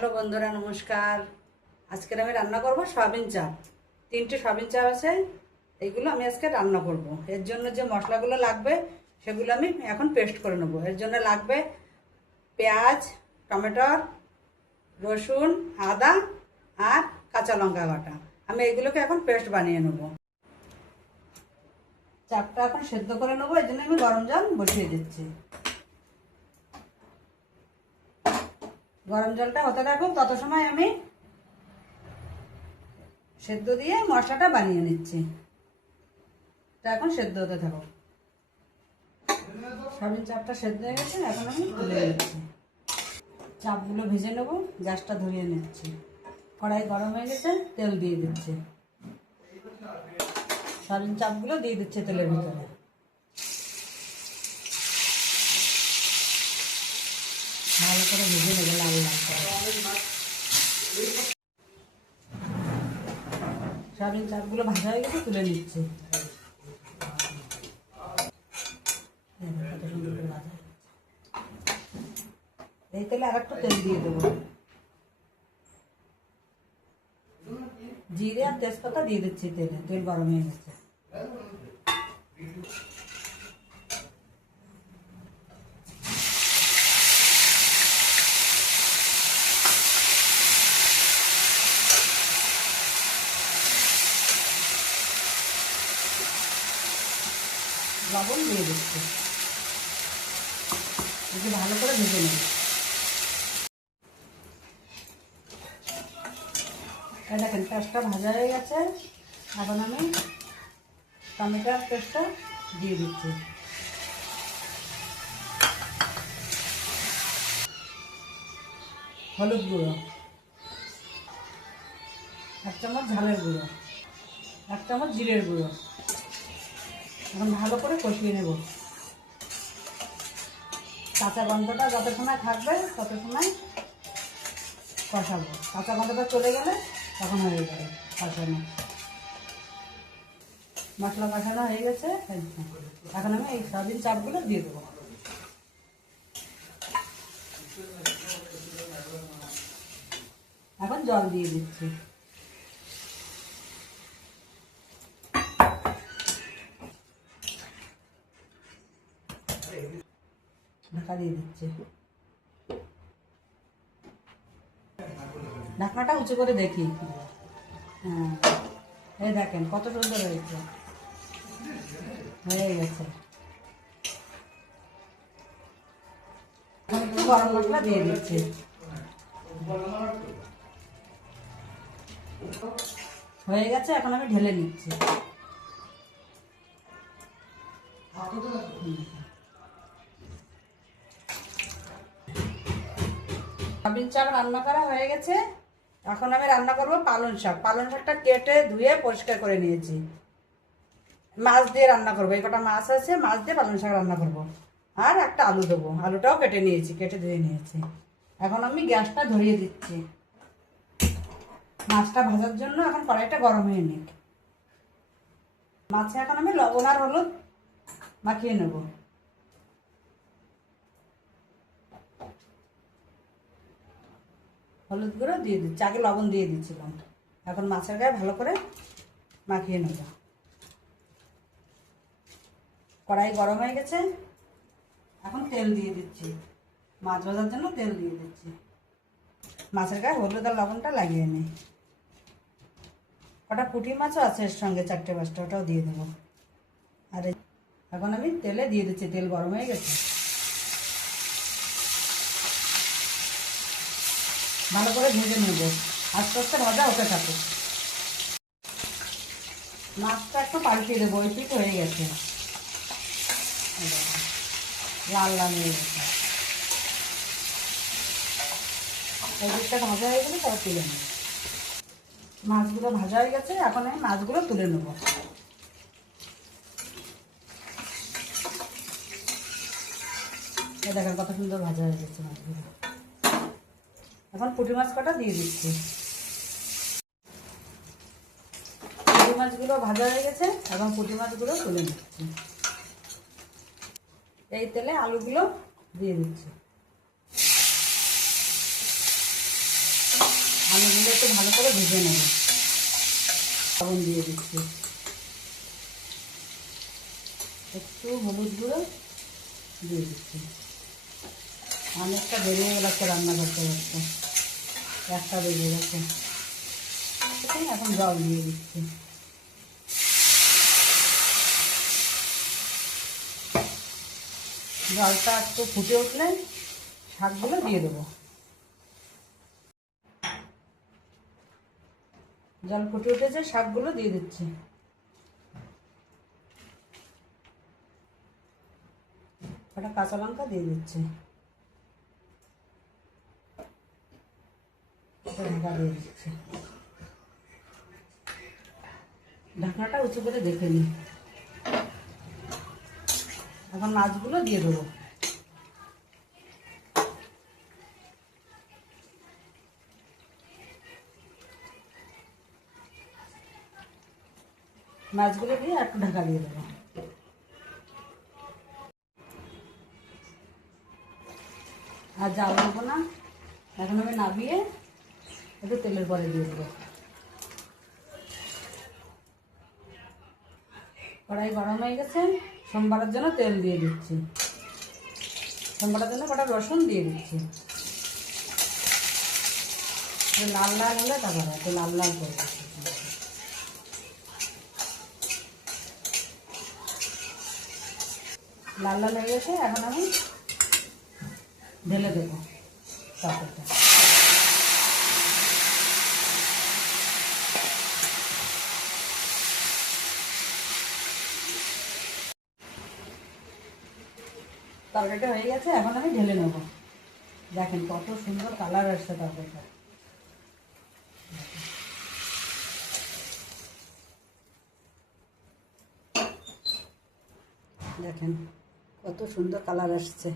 Hello বন্ধুরা, নমস্কার। আজকে আমি রান্না করব সয়াবিন চাপ। 3টে সয়াবিন চাপ আছে, এইগুলো আমি আজকে রান্না করব। এর জন্য যে মশলাগুলো লাগবে সেগুলো আমি এখন পেস্ট করে নেব। এর জন্য লাগবে পেঁয়াজ, টমেটো, রসুন, আদা আর কাঁচা লঙ্কা বাটা। আমি এগুলোকে এখন পেস্ট বানিয়ে নেব। চাপটা এখন সেদ্ধ করে নেবো, এর জন্য আমি গরম জল বসিয়ে দিচ্ছি। গরম জলটা হতে থাকুক, তত সময় আমি সেদ্ধ দিয়ে মশলাটা বানিয়ে নিচ্ছি। এটা এখন সেদ্ধ হতে থাকুক। সয়াবিন চাপটা সেদ্ধ হয়ে গেছে, এখন আমি তুলে নিচ্ছি। চাপগুলো ভেজে নেব, গ্যাসটা ধরিয়ে নিচ্ছি। কড়াই গরম হয়ে গেছে, তেল দিয়ে দিচ্ছি। সয়াবিন চাপগুলো দিয়ে দিচ্ছে তেলের ভিতরে। ভালো করে ভেজে নেবে, লাল লাল করে। সয়াবিন চাপগুলো ভাজা হয়ে গেছে, তুলে নিচ্ছি। এই তেলে আর একটু তেল দিয়ে দেবো। জিরে আর তেজপাতা দিয়ে দিচ্ছি তেলে। তেল গরম হয়ে গেছে। লবণ দিয়ে দিচ্ছি। একটু ভালো করে ভেজে নেব। দেখেন পেঁয়াজটা ভাজা হয়ে গেছে, এখন আমি টমেটোর পেস্টটা দিয়ে দিচ্ছি। হলুদ গুঁড়ো 1 চামচ, ঝালের গুঁড়ো 1 চামচ, জিরের গুঁড়ো। এখন ভালো করে কষিয়ে নেব। কাঁচা গন্ধটা যত সময় থাকবে তত সময় কষাবো। কাঁচা গন্ধটা চলে গেলে তখন হয়ে যাবে কষানো। মশলা কষানো হয়ে গেছে, এখন আমি এই সয়াবিন চাপগুলো দিয়ে দেবো। এখন জল দিয়ে দিচ্ছি। ঢাকা দিয়ে দিচ্ছি। ঢাকনাটা উঁচু করে দেখি। হ্যাঁ, এই দেখেন কত সুন্দর হয়েছে, হয়ে গেছে। গরম মশলা দিয়ে দিচ্ছি। হয়ে গেছে, এখন আমি ঢেলে নিচ্ছি। সয়াবিন চাপ রান্না করা হয়ে গেছে। এখন আমি রান্না করব পালং শাক। পালং শাকটা কেটে ধুয়ে পরিষ্কার করে নিয়েছি। মাছ দিয়ে রান্না করবো। এই কটা মাছ আছে, মাছ দিয়ে পালং শাক রান্না করব। আর একটা আলু দেবো। আলুটাও কেটে নিয়েছি, কেটে ধুয়ে নিয়েছি। এখন আমি গ্যাসটা ধরিয়ে দিচ্ছি। মাছটা ভাজার জন্য এখন কড়াইটা গরম হয়ে নিক। মাছে এখন আমি লবণ আর হলুদ মাখিয়ে নেব। হলুদ গুঁড়ো দিয়ে দিচ্ছি, আগে লবণ দিয়ে দিচ্ছিলাম। এখন মাছের গায়ে ভালো করে মাখিয়ে নেব। কড়াই গরম হয়ে গেছে, এখন তেল দিয়ে দিচ্ছি। মাছ ভাজার জন্য তেল দিয়ে দিচ্ছি। মাছের গায়ে হলুদ আর লবণটা লাগিয়ে নিই। কটা পুঁটি মাছও আছে এর সঙ্গে, 4-5টা, ওটাও দিয়ে দেবো। আর এখন আমি তেলে দিয়ে দিচ্ছি। তেল গরম হয়ে গেছে, ভালো করে ভেজে নেব। আস্তে আস্তে ভাজা হতে থাকে। মাছটা একটু পাল্টিয়ে দেবো, ওই পিঠ হয়ে গেছে, লাল লাল হয়ে গেছে। ওই দিকটা ভাজা হয়ে গেলে তারপর তুলে নেব। মাছগুলো ভাজা হয়ে গেছে, এখন আমি মাছগুলো তুলে নেব। দেখেন কত সুন্দর ভাজা হয়ে গেছে মাছগুলো। এখন পুঁটি মাছ কটা দিয়ে দিচ্ছি। পুঁটি মাছগুলো ভাজা হয়ে গেছে, এখন পুঁটি মাছগুলো তুলে নিচ্ছি। এই তেলে আলুগুলো দিয়ে দিচ্ছি। একটু ভালো করে ভেজে নেব। লবণ দিয়ে দিচ্ছি, একটু হলুদ গুঁড়ো দিয়ে দিচ্ছি। অনেকটা বেরিয়ে গেল একটা রান্না করতে করতে, একটা বেরিয়ে গেছে। এখন জল দিয়ে দিচ্ছি। জলটা একটু ফুটে উঠলে শাকগুলো দিয়ে দেবো। জল ফুটে উঠেছে, শাকগুলো দিয়ে দিচ্ছি। একটা কাঁচা লঙ্কা দিয়ে দিচ্ছি, ঢাকা দিয়ে দিচ্ছি। ঢাকনাটা উঁচু করে দেখে নিই। এখন মাছগুলো দিয়ে দেবো। মাছগুলো দিয়ে একটু ঢাকা দিয়ে দেবো। আর জাল দেবো না, এখন আমি নামিয়ে একটু তেলের পরে দিয়ে দেবো। কড়াই গরম হয়ে গেছে, সোমবারের জন্য তেল দিয়ে দিচ্ছি। সোমবারের জন্য কটা রসুন দিয়ে দিচ্ছি। লাল লাল হলে তারপরে একটু লাল লাল করবো। লাল লাল হয়ে গেছে, এখন আমি ঢেলে দেবো তরকারিটা। তরকারিটা হয়ে গেছে, এখন আমি ঢেলে নেব। দেখেন কত সুন্দর কালার আসছে তরকারিটা। দেখেন কত সুন্দর কালার আসছে।